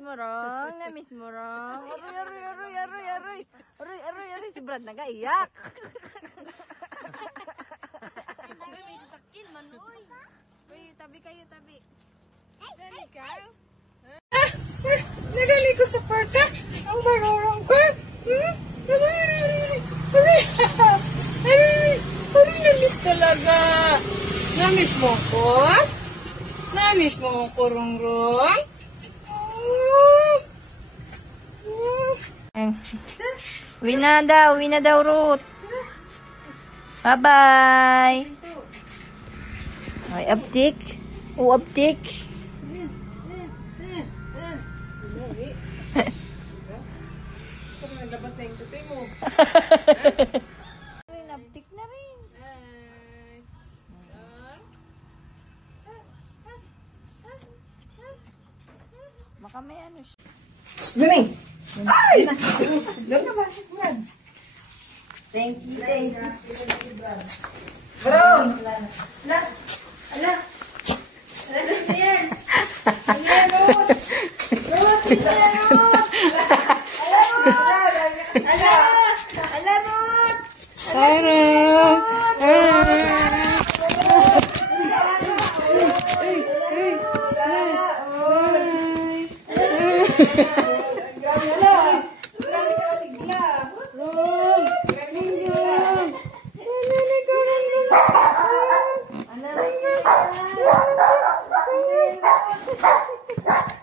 mo rong. Na-miss mo rong. Aroy. Si Brad nagaiyak. May sasakyan man, uy. Uy, tabi kayo, tabi. Dali ka? Nagali ko sa parka. Ang marorong ko. Aray, na-miss talaga. Na-miss mo ko? Na-miss mo ko, Rongrong? Uwi na daw, Ruth. Bye-bye. Ay, uptick. Uptick. Labas na yung tutoy mo. Uptick na rin. Baka may ano siya. Miming! Ay! Doon ka ba? Thank you. Brown! Ala! Ano yan? Ano yan, Ruth? Ruth! Ano yan, Ruth? Ala, Ruth!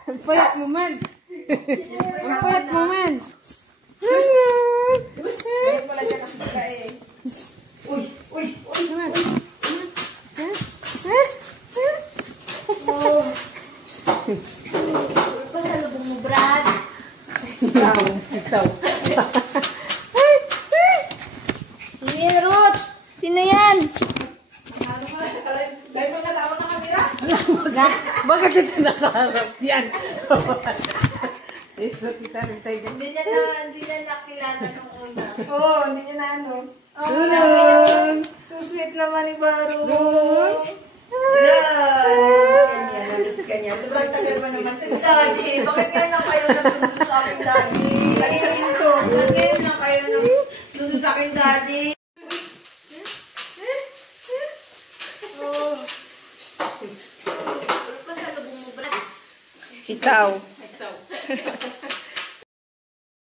Ang payat mo man. Ang payat mo man. Balik mo lang siya kasi bigla eh. Uy. Pasalubong mo, Brad. Ikaw. Yan, Ruth. Sino yan? Dahil mo natawag ng kamera? Bakit kita nakaharap yan? Iso kita rin tayo. Hindi na nakilala nung una. Oo, hindi niya na ano. Sunod! So sweet naman ni Baro. Namiss ka niya. Sobrang tagal ba naman si Daddy, bakit ngayon lang kayo nagsundo sa akin, Daddy? Lagi sa pinto. Bakit ngayon lang kayo nagsundo sa akin, Daddy? Pasalubong mo, Brad. Sitaw.